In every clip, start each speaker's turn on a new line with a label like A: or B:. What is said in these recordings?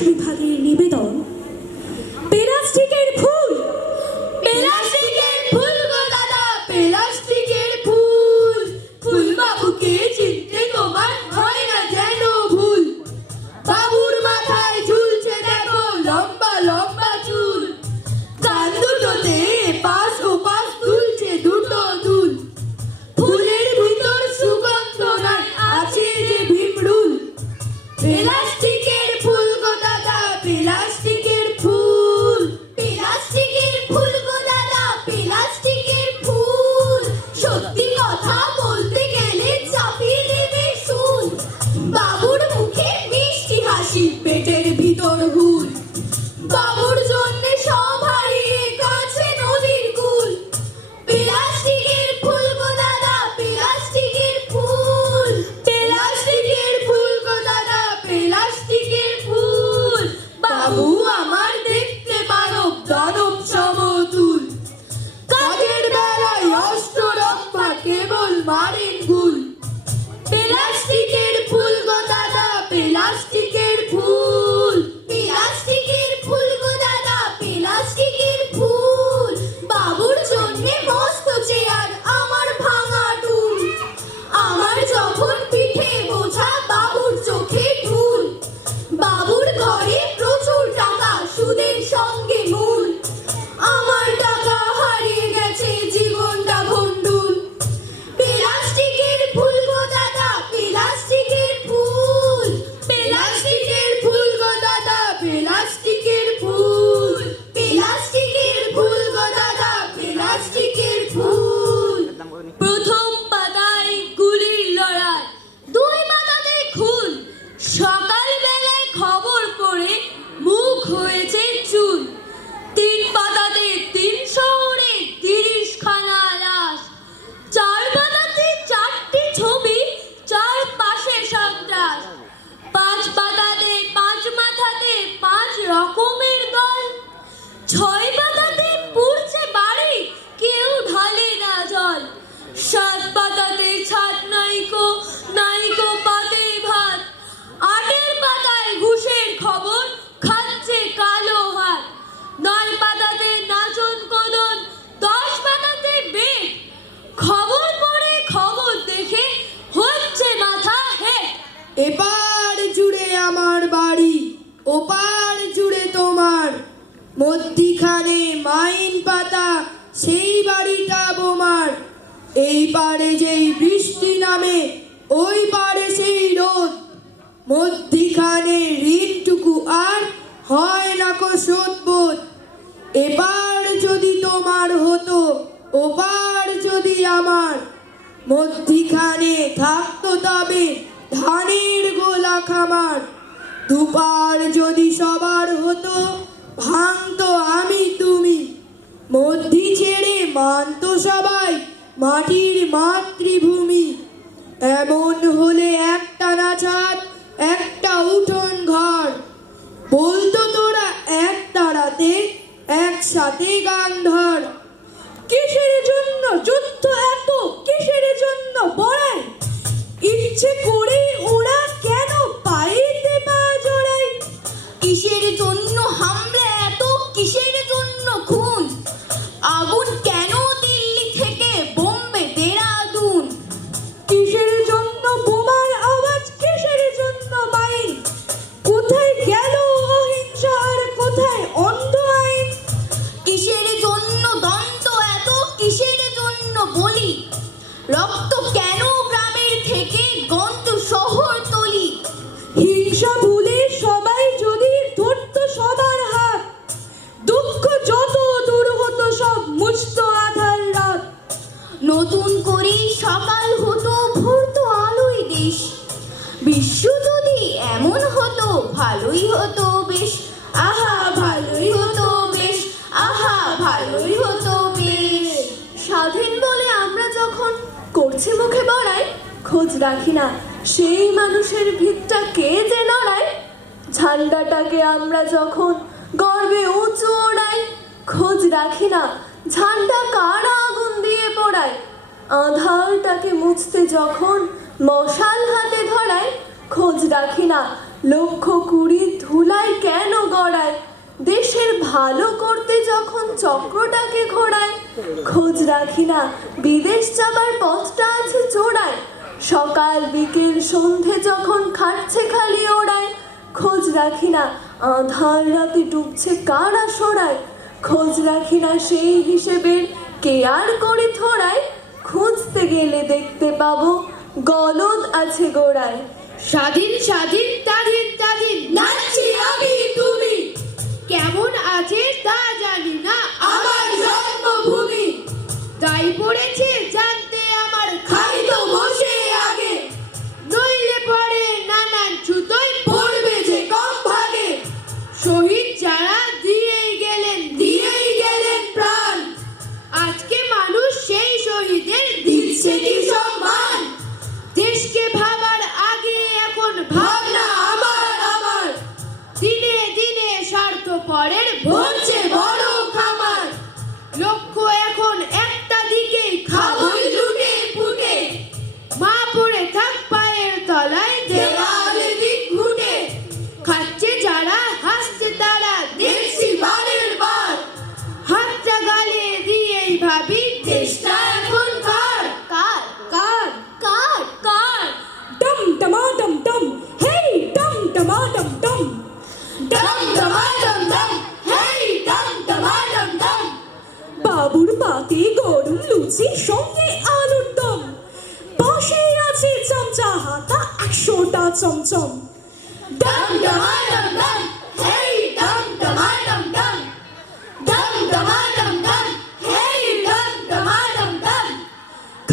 A: বিভাগের নিবেদন
B: রকমের দল। ছয় পাতাতে পুড়ছে বাড়ি, কেউ ঢালে না জল। সাত পাতাতে ছাদ, নাইকো নাইকো পাতে ভাত। আটের পাতায় ঘুষের খবর, খাচ্ছে কালো হাত। নয় পাতাতে নাচন কদন, দশ পাতাতে বেড খবর পড়ে খবর দেখে হচ্ছে মাথা হেড এপার জুড়ে আমার বাড়ি, ওপার মধ্যিখানে মাইন পাতা, সেই বাড়িটা বোমার। এই পারে যেই বৃষ্টি নামে, ওই পারে সেই রোদ। মধ্যিখানে ঋণটুকু আর হয় না কো শোধবোধ। এবার যদি তোমার হতো, ওপার যদি আমার। মধ্যিখানে থাকতো তবে ধানের গোলা খামার। দুপার যদি সবার হতো ভাঙতো আমি তুমি। মধ্যি ছেড়ে মানতো সবাই মাটির মাতৃভূমি। এমন হলে একটা না একটা উঠোন ঘর। বলতো তোরা এক তারাতে, একসাথে গান ধর। কিসের কিসের ভালোই হতো বেশ স্বাধীন বলে আমরা যখন করছে মুখে বড়াই, খোঁজ রাখি না। সেই মানুষের ভিতটা কে যে নড়ায়? ঝান্ডাটাকে আমরা যখন গর্বে উঁচু ওড়াই, খোঁজ রাখি না। ঝান্ডা কার আগুন দিয়ে পোড়ায়? আধারটাকে মুছতে যখন মশাল হাতে ধরায়, খোঁজ রাখি না।
C: লক্ষ কুড়ি ধুলায় কেন গড়ায়? দেশের ভালো করতে যখন চক্রটাকে ঘোরায়, খোঁজ রাখি না, বিদেশ যাবার পথটা আছে চোরায় সকাল, বিকেল, সন্ধে যখন খাটছে খালি ওড়ায়, খোঁজ রাখি না, আধার রাতে ডুবছে কারা সরায় খোঁজ রাখি না সেই হিসেবের কেয়ার করে থোড়ায়। খুঁজতে গেলে দেখতে পাবো গলদ আছে গোড়ায়।
B: স্বাধীন স্বাধীন
C: আমি তুমি
B: কেমন আছে তা জানি না।
C: আমার জন্মভূমি।
B: তাই পড়েছে জানতে আমার
C: খাই তো বসে আগে।
B: নইলে পরে নানান ছুতোয়
C: পড়বে যে কম ভাগে।
B: শহীদ যারা দিয়েই গেলেন।
C: দিয়েই গেলেন প্রাণ।
B: আজকে মানুষ সেই শহীদের
C: দিচ্ছে কি সম্মান?
B: দেশকে ভাবার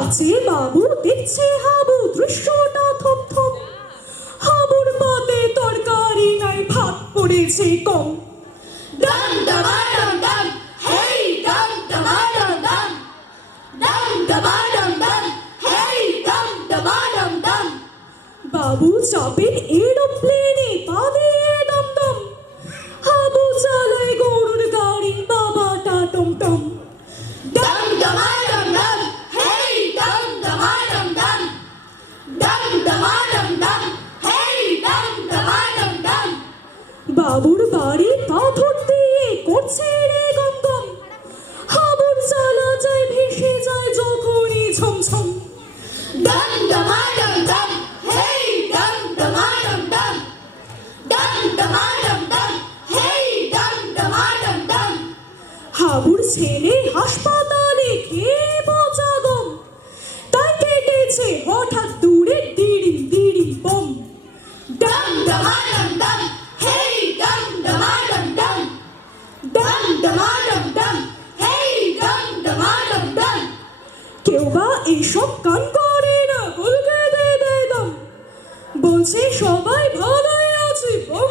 B: খাচ্ছে
D: বাবু দেখছে হাবু দৃশ্যটা থপ থপ হাবুর পাতে তরকারি নাই ভাত পড়েছে কম।
C: ডম ডমা ডম হেই ডম ডমা ডাম ডম ডাম ডমা হেই ডম ডমা ডম
D: বাবু চাপেন হাবুর ছেলে হাসপাতালে খেয়ে পচা গম তাই কেটেছে হঠাৎ দূরে দিড়ি দিড়ি বম।
C: ডম ডমা ডম, হেই ডম ডমা ডম। ডম ডম ডমা, হেই ডম ডমা ডম।
D: কেউ বা এইসব কান করে না, বলকে দে দে দম বলছে সবাই ভালোই আছে, বম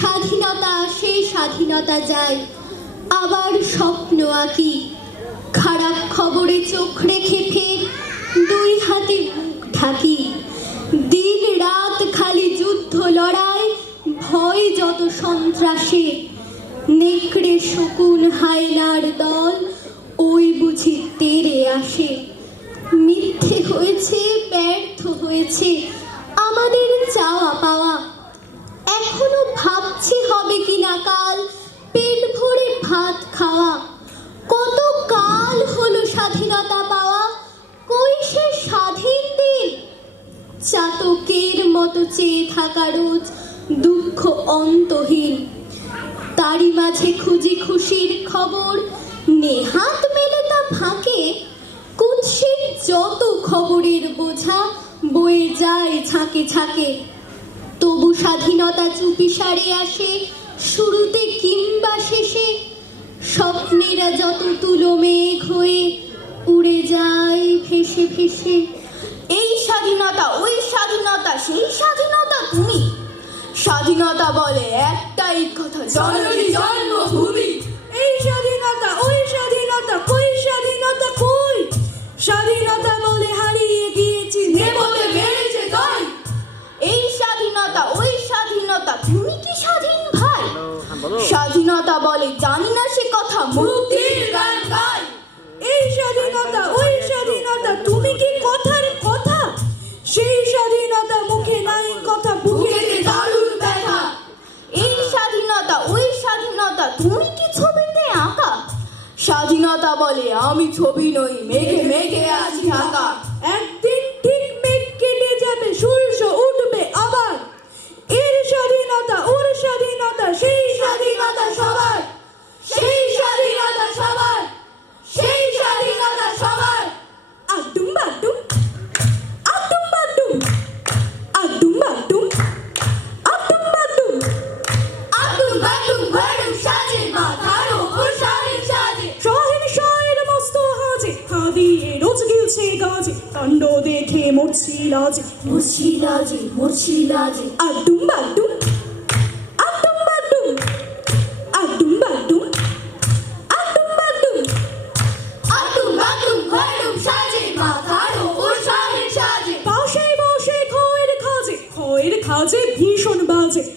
E: স্বাধীনতা আসে স্বাধীনতা যায়। আবার স্বপ্ন আঁকি। খারাপ খবরে চোখ রেখে ফের দুই হাতে মুখ ঢাকি। দিন রাত খালি যুদ্ধ লড়াই ভয় যত সন্ত্রাসে, নেকড়ে শকুন হাইলার দল, ওই বুঝি তেরে আসে। মিথ্যে হয়েছে, ব্যর্থ হয়েছে, আমাদের চাওয়া পাওয়া। এখনও ভাবছি হবে কি না কাল, পেট ভরে ভাত খাওয়া। কত কাল হলো স্বাধীনতা পাওয়া, কই স্বাধীন দিন? চাতকের মতো চেয়ে থাকা রোজ দুঃখ অন্তহীন। তারই মাঝে খুঁজি খুশির খবর। নেহাত মেলে তা ফাঁকে। কুৎসের যত খবরের বোঝা বয়ে যায় ঝাঁকে ছাঁকে তবু স্বাধীনতা চুপি সারে আসে, শুরুতে কিংবা শেষে। স্বপ্নেরা যত তুলো মেঘ হয়ে উড়ে যায় ভেসে ভেসে।
C: এই স্বাধীনতা, ওই স্বাধীনতা, সেই স্বাধীনতা তুমি স্বাধীনতা বলে একটাই কথা জননী জন্মভূমি।
D: এই স্বাধীনতা ওই স্বাধীনতা কই স্বাধীনতা কই? স্বাধীনতা বলে হারিয়ে গিয়েছি
C: নেবলে বেড়েছে তাই এই স্বাধীনতা ওই স্বাধীনতা তুমি কি স্বাধীন ভাই? হ্যাঁ, স্বাধীনতা বলে জানি না সে কথা মুক্তির গান গাই।
D: এই স্বাধীনতা ওই স্বাধীনতা তুমি কি কথার কথা? সেই স্বাধীনতা মুখে নাই কথা
C: তুমি কি ছবিতে আঁকা স্বাধীনতা বলে আমি ছবি নই মেঘে মেঘে আছি
D: আঁকা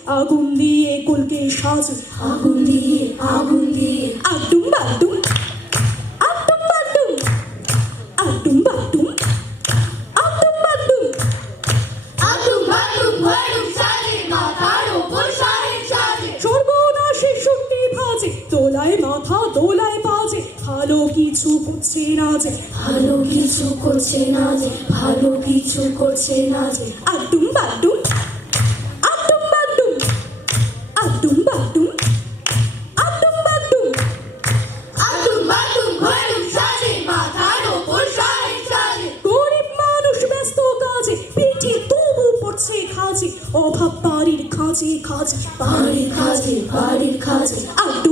D: আগুন দিয়ে কলকে সাজ।
C: আগুন দিয়ে আগুন দিয়ে।
D: আটুম বাটুম আটুম বাটুম আটুম বাটুম আটুম
C: বাটুম আটুম বাটুম সাজে মাথার সাজে
D: শক্তি ভাজে দোলায় মাথা ভালো কিছু করছে না যে।
C: ভালো কিছু করছে না যে ভালো কিছু করছে না যে। আটুম বাটুম Kazi, oh pop body to Kazi, Kazi, body
A: to Kazi, body to Kazi. I